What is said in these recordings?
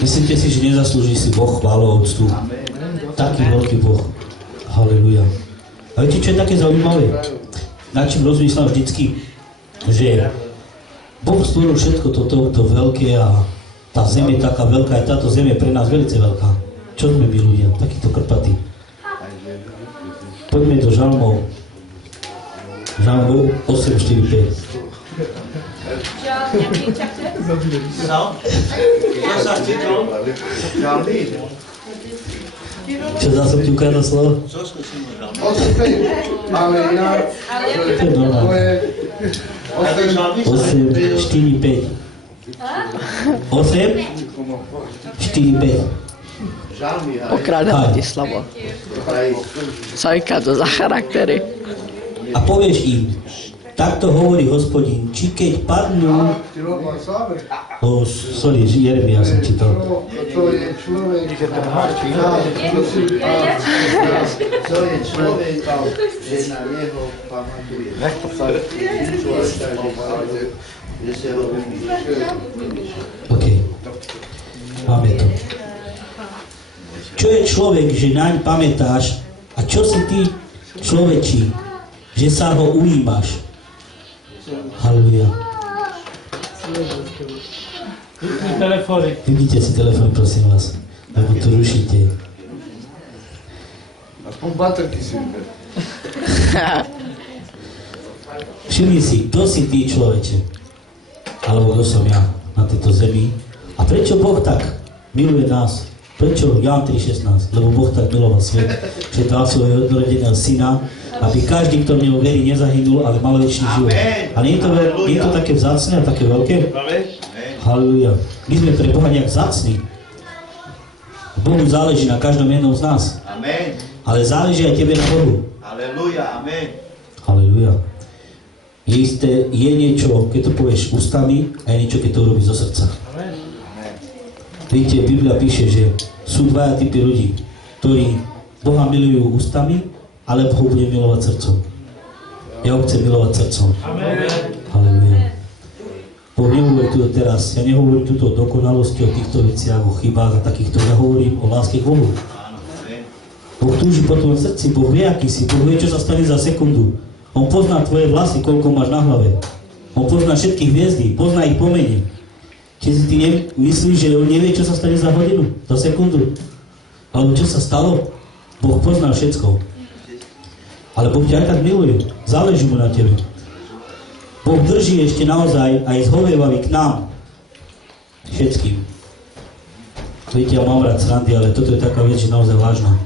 Myslíte si, že nezaslúži si Boh chválu a úctu? Taký veľký Boh. Halleluja. A viete, čo je také zaujímavé? Na čím rozmýšľam vždycky, že Boh stvoril všetko toto veľké a tá zem je taká veľká, aj táto zem je pre nás veľmi veľká. Čo sme my ľudia, takíto krpatí? Poďme do Žalmov. Žalmov 8, 4, 5. Čo zase ti ukázal slovo? 8, 5, ale ja... To je normálne. 8, 4, 5. 8, 4, 5. Okrádam ti slovo. Sajka to za charaktery. A povieš im, takto hovorí Hospodin, či keď padnú... Jeremia som čítal. To je človek, že na neho pamatuje. OK. Máme to. Čo je človek, že naň pamätáš, a čo si ty, človeči, že sa ho ujímaš? Halleluja. Vidíte si telefón, prosím vás, lebo to rušíte. Aspoň baterky si vyber. Všimni si, kto si ty, človeče? Alebo kto som ja na tejto zemi? A prečo Boh tak miluje nás? Prečo? Ján 3,16. Lebo Boh tak miloval svet, že dal svojho jednorodeného syna, aby každý, kto v neho verí, nezahynul, ale mal večný život. A nie je to také vzácne a také veľké? Halleluja. My sme pre Boha nejak vzácni. Bohu záleží na každom jednom z nás. Ale záleží aj tebe na Bohu. Halleluja. Je niečo, keď to povieš ústami, a je niečo, keď to urobíš zo srdca. Viete, Biblia píše, že sú dvaja typy ľudí, ktorí Boha milujú ústami, alebo ho bude milovať srdcom. Ja ho chcem milovať srdcom. Halleluja. Boh nehovorí tu teraz, ja nehovorím tuto o dokonalosti, o týchto veciach, o chybách a takýchto, ja hovorím o láske k Bohu. Boh túži po tvojom srdci, Boh vie, aký si, Boh vie, čo sa stane za sekundu. On pozná tvoje vlasy, koľko máš na hlave. On pozná všetky hviezdy, pozná ich po mene. Či si ty myslíš, že on nevie, čo sa stane za hodinu, za sekundu? Alebo čo sa stalo? Boh pozná všetko. Ale Boh ťa aj tak miluje. Záleží mu na tebe. Boh drží ešte naozaj aj zhovievavý k nám. Všetkým. Viete, ja mám rád srandy, ale toto je taká vec, že naozaj vážna.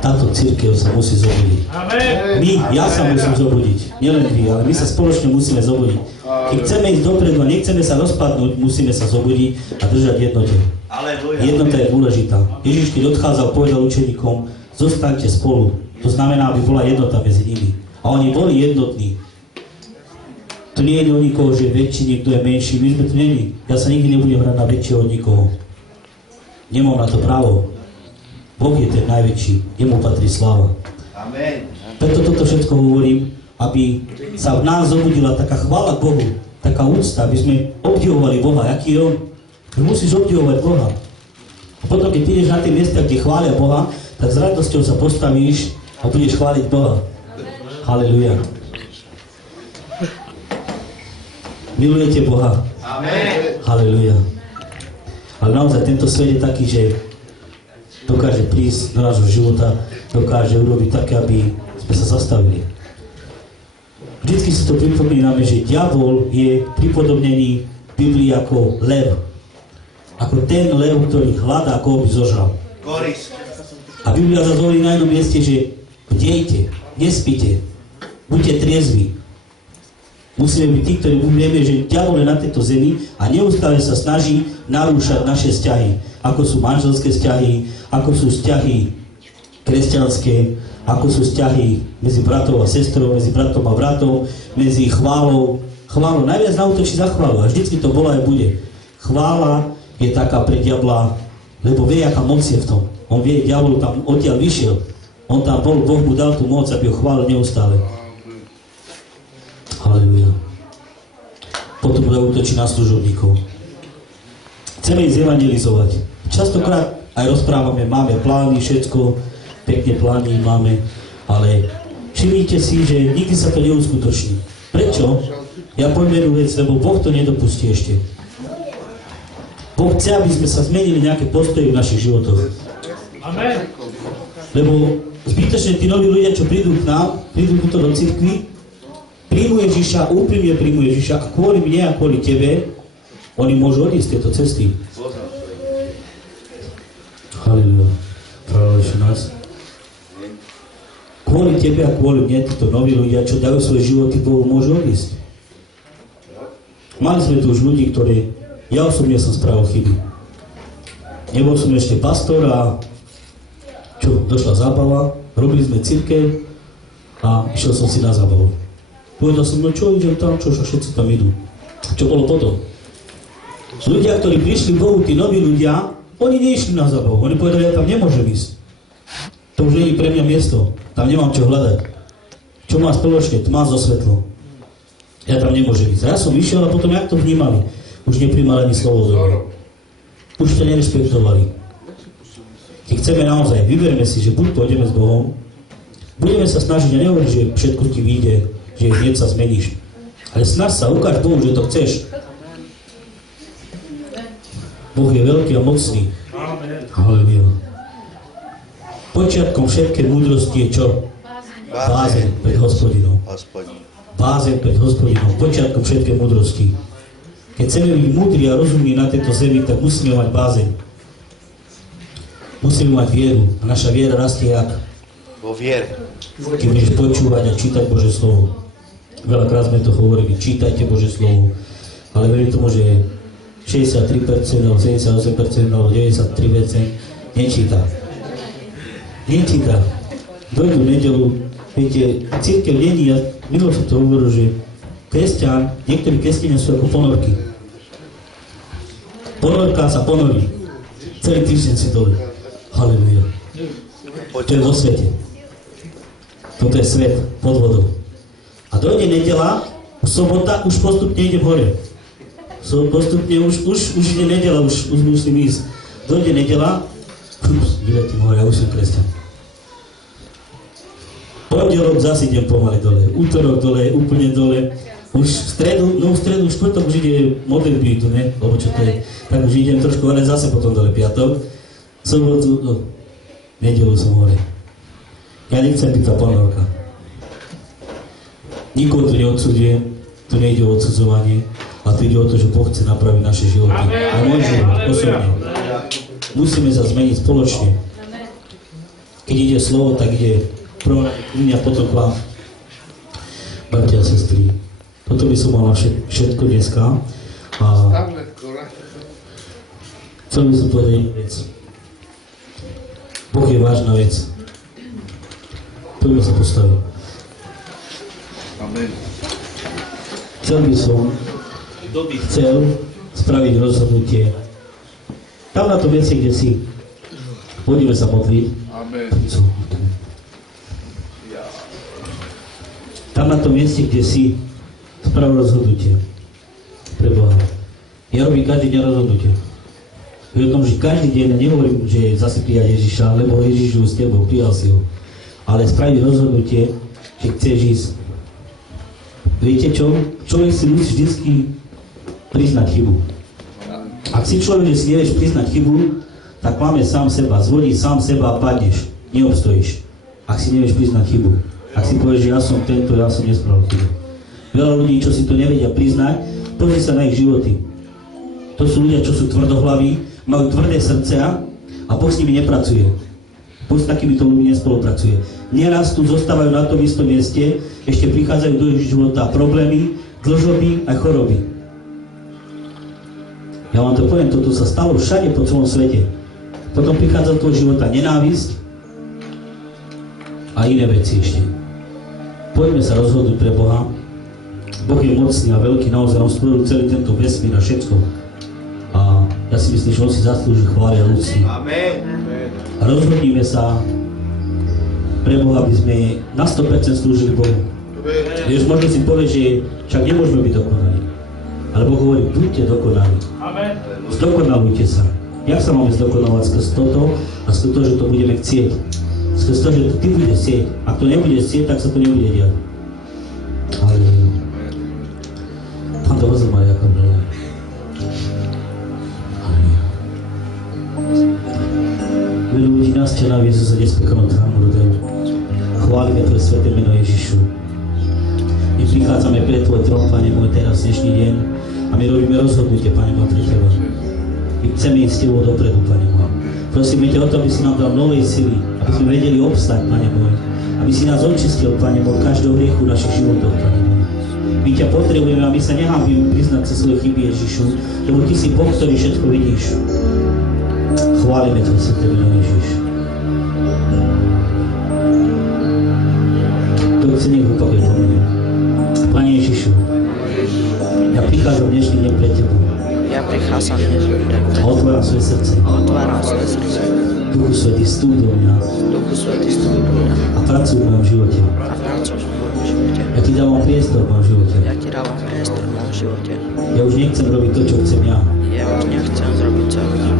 Táto cirkev sa musí zobudiť. Ja sa musím zobudiť. Nielen vy, ale my sa spoločne musíme zobudiť. Keď chceme ísť dopredu a nechceme sa rozpadnúť, musíme sa zobudiť a držať jednote. Jednota je dôležitá. Ježiš, keď odchádzal, povedal učeníkom, zostaňte spolu. To znamená, aby bola jednota medzi nimi. A oni boli jednotní. To nie je o nikoho, že väčší, niekto je menší. My sme tu není. Ja sa nikdy nebudem hrať na väčšie od nikoho. Nemám na to právo. Boh je ten najväčší. Jemu patrí sláva. Amen. Preto toto všetko hovorím, aby sa v nás zobudila taká chvála k Bohu, taká úcta, aby sme obdivovali Boha. Aký je On? Ty musíš obdivovať Boha. A potom, keď ideš na tie miesta, kde chvália Boha, tak s radosťou sa postavíš a budeš chváliť Boha. Halleluja. Milujete Boha? Amen. Halleluja. Ale naozaj tento svet je taký, že dokáže prísť do nášho života, dokáže urobiť také, aby sme sa zastavili. Vždycky si to pripomíname, že diabol je pripodobnený v Biblii ako lev. Ako ten lev, ktorý hľadá, koho by zožral. A Biblia zase hovorí na jednom mieste, že bdejte, nespite, buďte triezvi. Musíme byť tí, ktorí vieme, že diabol je na tejto zemi a neustále sa snaží narúšať naše vzťahy. Ako sú manželské vzťahy, ako sú vzťahy kresťanské, ako sú vzťahy medzi bratom a sestrou, medzi bratom a bratom, medzi chválou. Chválou, najviac nautočí za chválu a vždycky to bolo aj bude. Chvála je taká pre diabla, lebo vie, aká moc je v tom. On vie, diabol tam odtiaľ vyšiel. On tam bol, Boh mu dal tú moc, aby ho chválil neustále. Halleluja. Potom bude útočiť na služobníkov. Chceme ísť evangelizovať. Častokrát aj rozprávame, máme plány, všetko, pekne plány máme, ale všimnite si, že nikdy sa to neuskutoční. Prečo? Ja poviem jednu vec, lebo Boh to nedopustí ešte. Boh chce, aby sme sa zmenili nejaké postoje v našich životoch. Amen. Lebo zbytočne tí noví ľudia, čo prídu k nám, prídu tuto do cirkvi, príjmu Ježiša, úprimne príjmu Ježiša a kvôli mne a kvôli tebe, oni môžu odísť z tejto cesty. Halleluja. Kráľovče nás. Kvôli tebe a kvôli mne, títo noví ľudia, čo dajú svoje životy Bohu, môžu odísť. Mali sme tu už ľudí, ktorí, ja osobne som spravil chyby. Nebol som ešte pastor a čo, došla zábava, robili sme cirkev a išiel som si na zábavu. Povedal som, no čo, idem tam, čo všetci tam idú. Čo bolo potom? Ľudia, ktorí prišli k Bohu, tí noví ľudia, oni neišli na zábavu. Oni povedali, ja tam nemôžem ísť. To už nie je pre mňa miesto. Tam nemám čo hľadať. Čo má spoločne? Tma so svetlom. Ja tam nemôžem ísť. A ja som išiel a potom, jak to vnímali? Už nepríjmali ani slovo z Boha. Už to nerešpektovali. Keď chceme naozaj, vyberme si, že buď pôjdeme s Bohom, budeme sa snažiť a nehovoriť, že všetko ti vyjde, že hneď sa zmeníš. Ale snaž sa, ukáž Bohu, že to chceš. Boh je veľký a mocný. Halleluja. Počiatkom všetkej múdrosti je čo? Bázeň pred Hospodinom. Bázeň pred Hospodinom. Počiatkom všetkej múdrosti. Keď chceme byť múdri a rozumní na tejto zemi, tak musíme mať bázeň. Musíme mať vieru. A naša viera rastie jak? Vo viere. Keď budeš počúvať a čítať Božie slovo. Veľakrát sme to hovorili, čítajte Božie slovo. Ale verím tomu, že 63%, alebo 78%, alebo 93% nečíta. Nečíta. Dojdu v nedelu, viete, cirkev není, ja minul som to hovoril, že kresťan, niektorí kresťania sú ako ponorky. Ponorka sa ponorí. Celý týždeň si dole. Halleluja. To je vo svete. Toto je svet pod vodou. A dojde nedela, sobota, už postupne idem hore. Postupne už ide nedela, už musím ísť. Dojde nedela, vyletím hore, ja už som kresťan. Pondelok zase idem pomaly dole, útorok dole, úplne dole. Už v stredu, štvrtok už ide model bytu, ne? Lebo čo to je? Tak už idem trošku, ale zase potom dole piatok. Sobotu, nedelu som hore. Ja nechcem byť tá ponorka. Nikoho tu neodsudzujem, tu nejde o odsudzovanie, a tu ide o to, že Boh chce napraviť naše životy. A môj život, osobne. Musíme sa zmeniť spoločne. Keď ide slovo, tak ide prvom mňa, potom k vám. Bratia a sestry, toto by som mal všetko dneska. A chcel by som povedať jednu vec. Boh je vážna vec. Poďme sa postaviť. Amen. Chcel by som, kto by chcel spraviť rozhodnutie, tam na tom mieste, kde si, poďme sa modliť. Amen. Tam na tom mieste, kde si, sprav rozhodnutie pre Boha. Ja robím každý deň rozhodnutie. Je o tom, že každý deň, nehovorím, že zase prijať Ježiša, lebo Ježiš už s tebou, prijal si ho. Ale spraviť rozhodnutie, že chceš ísť. Viete čo? Človek si musí vždy priznať chybu. Ak si človek, že si nevieš priznať chybu, tak máme sám seba. Zvolíš sám seba a padneš. Neobstojíš. Ak si nevieš priznať chybu. Ak si povieš, že ja som tento, ja som nespravil chybu. Veľa ľudí, čo si to nevedia priznať, pozri sa na ich životy. To sú ľudia, čo sú tvrdohlaví, majú tvrdé srdcia a Boh s nimi nepracuje. Boh s takýmito ľuďmi nespolupracuje. Nerastú, zostávajú na tom istom mieste, ešte prichádzajú do ich života problémy, dlžoby a choroby. Ja vám to poviem, toto sa stalo všade po celom svete. Potom prichádza do toho života nenávisť a iné veci ešte. Poďme sa rozhodnúť pre Boha. Boh je mocný a veľký, naozaj on stvoril celý tento vesmír a všetko. A ja si myslím, že on si zaslúži chvály a úcty. A rozhodníme sa pre Boha, aby sme na 100% slúžili Bohu. Vieš, možno si povedať, že však nemôžeme byť dokonali. Ale Boh hovorí, buďte dokonali. Zdokonalujte sa. Jak sa máme zdokonalovať skrz toto a skrz to, že to budeme chcieť? Skrz to, že ty budeš chcieť. Ak to nebude chcieť, tak sa to nebude diať. Halleluja. Pán to vezme aj ako veľa. Halleluja. Veľa ľudí nás ťa naviesť za nespekanou trámu rodeu. Chválime Tvoje sveté meno Ježišu. My prichádzame pred Tvoj trón, Pane môj, teraz dnešný deň a my robíme rozhodnutie, Pane môj, pre Teba. My chceme ísť s Tebou dopredu, Pane môj. Prosíme ťa o to, aby si nám dal novej sily, aby sme vedeli obstať, Pane môj. Aby si nás očistil, Pane môj, každého hriechu našich životov, Pane môj. My ťa potrebujeme a my sa nehábime priznať sa svoje chyby, Ježišu, lebo Ty si Boh, ktorý všetko vidíš. Chválime Tvoje sveté meno Ježiš. Kto chce, nech opakuje to meno. Pane Ježišu, ja prichádzam dnešný deň pre Teba. Ja prichádzam dnes pre Teba. Otváram svoje srdce. Otváram svoje srdce. Duchu Svätý, vstúp do mňa Duchu Svätý, vstúp do mňa a pracuj v mojom živote. a pracuj v mojom živote. Ja Ti dávam priestor v mojom živote. Ja Ti dávam priestor v mojom živote. Ja už nechcem robiť to, čo chcem ja. Ja už nechcem zrobiť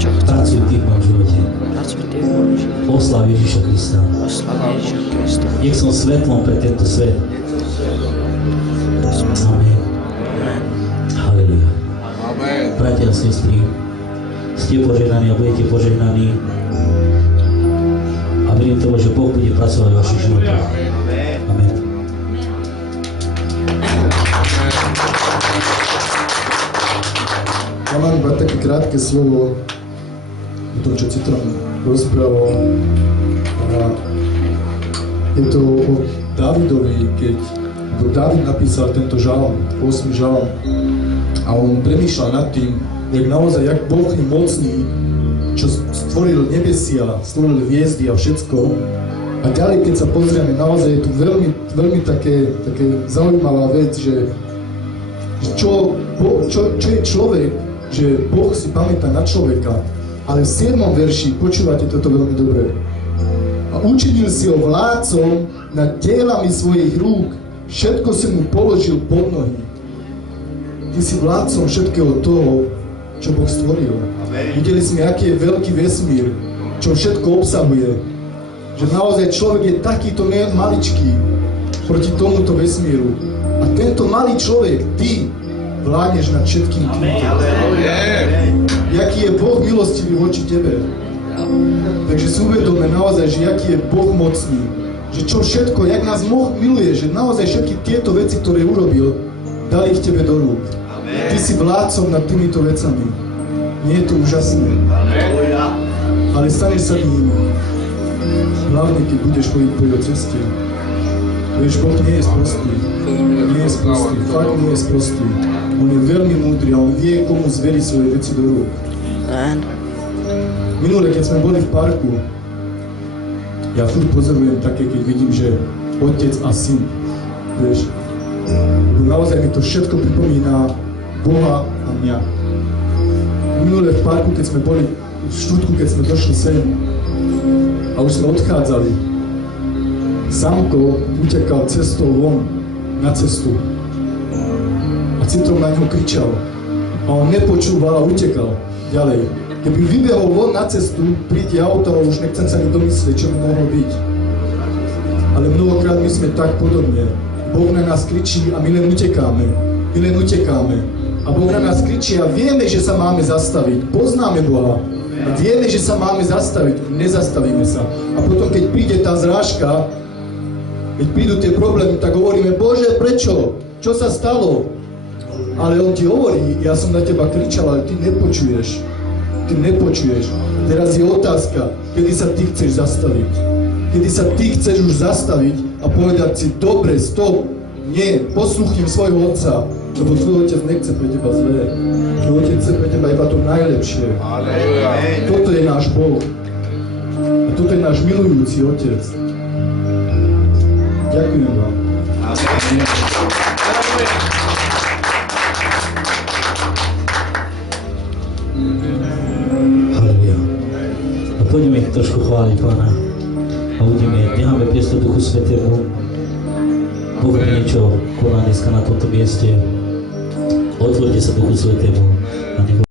čo chcem. Pracuj Ty v mojom živote. Pracuj Ty v mojom živote. Oslav Ježiša Krista. Oslav Ježiša Krista. Nech som svetlom pre tento svet. Amen. Amen. Halleluja. Amen. Bratia a sestry, ste požehnaní a budete požehnaní. A verím tomu, že Boh bude pracovať v vašich životoch. Amen. Ja mám iba také krátke slovo o tom, čo Citron rozprával. A je to o Dávidovi, keď Dávid napísal tento žalm, 8. žalm, a on premýšľal nad tým, jak Boh je mocný, čo stvoril nebesia, stvoril hviezdy a všetko. A ďalej, keď sa pozrieme, naozaj je tu veľmi také zaujímavá vec, že čo je človek, že Boh si pamätá na človeka, ale v 7. verši, počúvate toto veľmi dobre, a učinil si ho vládcom nad dielami svojich rúk, všetko si mu položil pod nohy. Ty si vládcom všetkého toho, čo Boh stvoril. Videli sme, aký je veľký vesmír, čo všetko obsahuje. Že naozaj človek je takýto maličký proti tomuto vesmíru. A tento malý človek, ty, vládneš nad všetkým týmto. Jaký je Boh milostivý voči tebe. Takže si uvedome naozaj, že aký je Boh mocný. Že čo všetko, jak nás miluje, že naozaj všetky tieto veci, ktoré urobil, dali ich tebe do rúk. Ty si vládcom nad týmito vecami. Nie je to úžasné. Ale staneš sa ním. Hlavne, keď budeš chodiť po jeho ceste. Vieš, Boh nie je sprostý. Nie je sprostý. Fakt nie je sprostý. On je veľmi múdry a on vie, komu zveri svoje veci do rúk. Amen. Minule, keď sme boli v parku, ja furt pozorujem také, keď vidím, že otec a syn, vieš, naozaj mi to všetko pripomína Boha a mňa. Minule v parku, keď sme boli v Štútku, keď sme došli sem a už sme odchádzali, Samko utekal cestou von na cestu a Citron na ňo kričal a on nepočúval a utekal ďalej. Keby vybehol von na cestu, príde auto a už nechcem sa ani domyslieť, čo by mohlo byť. Ale mnohokrát my sme tak podobne. Boh na nás kričí a my len utekáme. A Boh na nás kričí a vieme, že sa máme zastaviť. Poznáme Boha. A vieme, že sa máme zastaviť. Nezastavíme sa. A potom, keď príde tá zrážka, keď prídu tie problémy, tak hovoríme, Bože, prečo? Čo sa stalo? Ale on ti hovorí, ja som na teba kričal, ale ty nepočuješ. Teraz je otázka, kedy sa ty chceš zastaviť. Kedy sa ty chceš už zastaviť a povedať si, dobre, stop, nie, poslúchnem svojho otca, lebo tvoj otec nechce pre teba zlé. Tvoj otec chce pre teba iba to najlepšie. Toto je náš Boh. A toto je náš milujúci otec. Ďakujem vám. Halleluja. A poďme trošku chváliť Pána. A uvidíme, necháme priestor Duchu Svätému. Boh niečo koná dneska na tomto mieste. Otvorte sa Duchu Svätému.